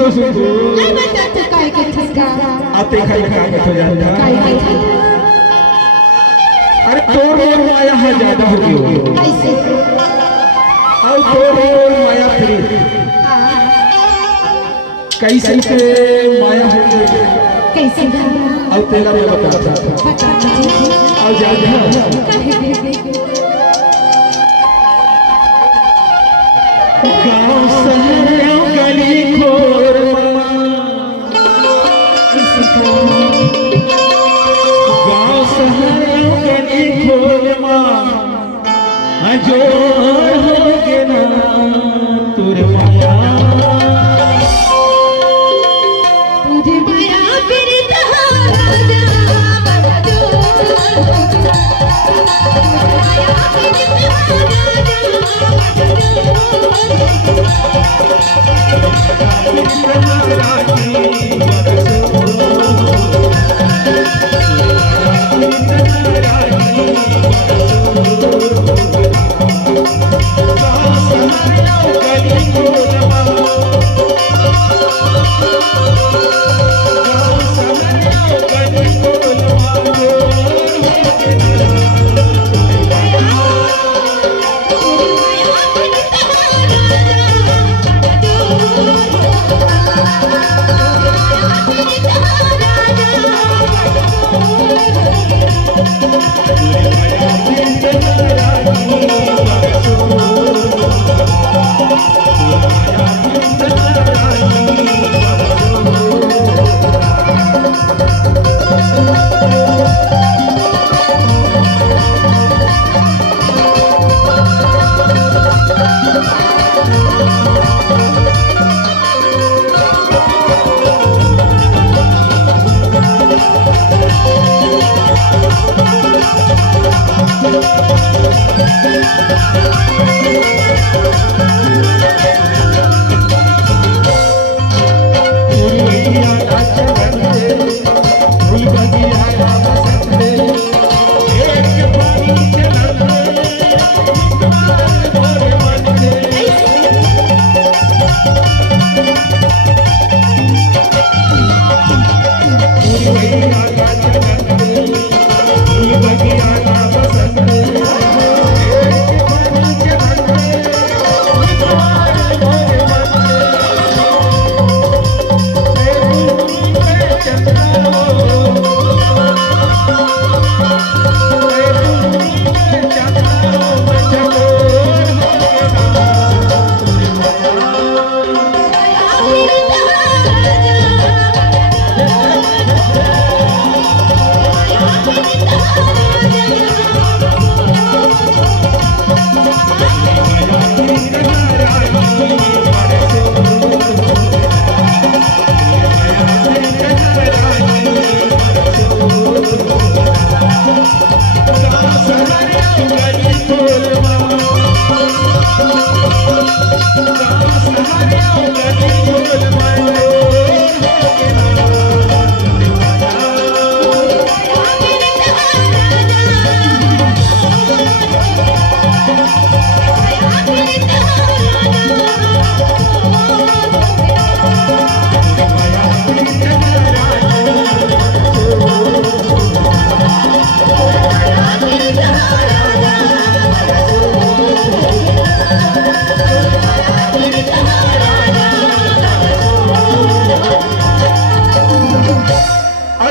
संतोष नहीं बता तू काय के ठसका आते खाई खाई हो जाता काय के अरे तोर और माया है ज्यादा हो गई कैसे और तोर और माया फिर कैसे के माया हो गई कैसे और तेरा मैं बताता बता मुझे और ज्यादा गाँव शहर गली खोर गाँव शहर गली खोर जोर हो गे ना तुर माया तुझे माया फिर राजा Gani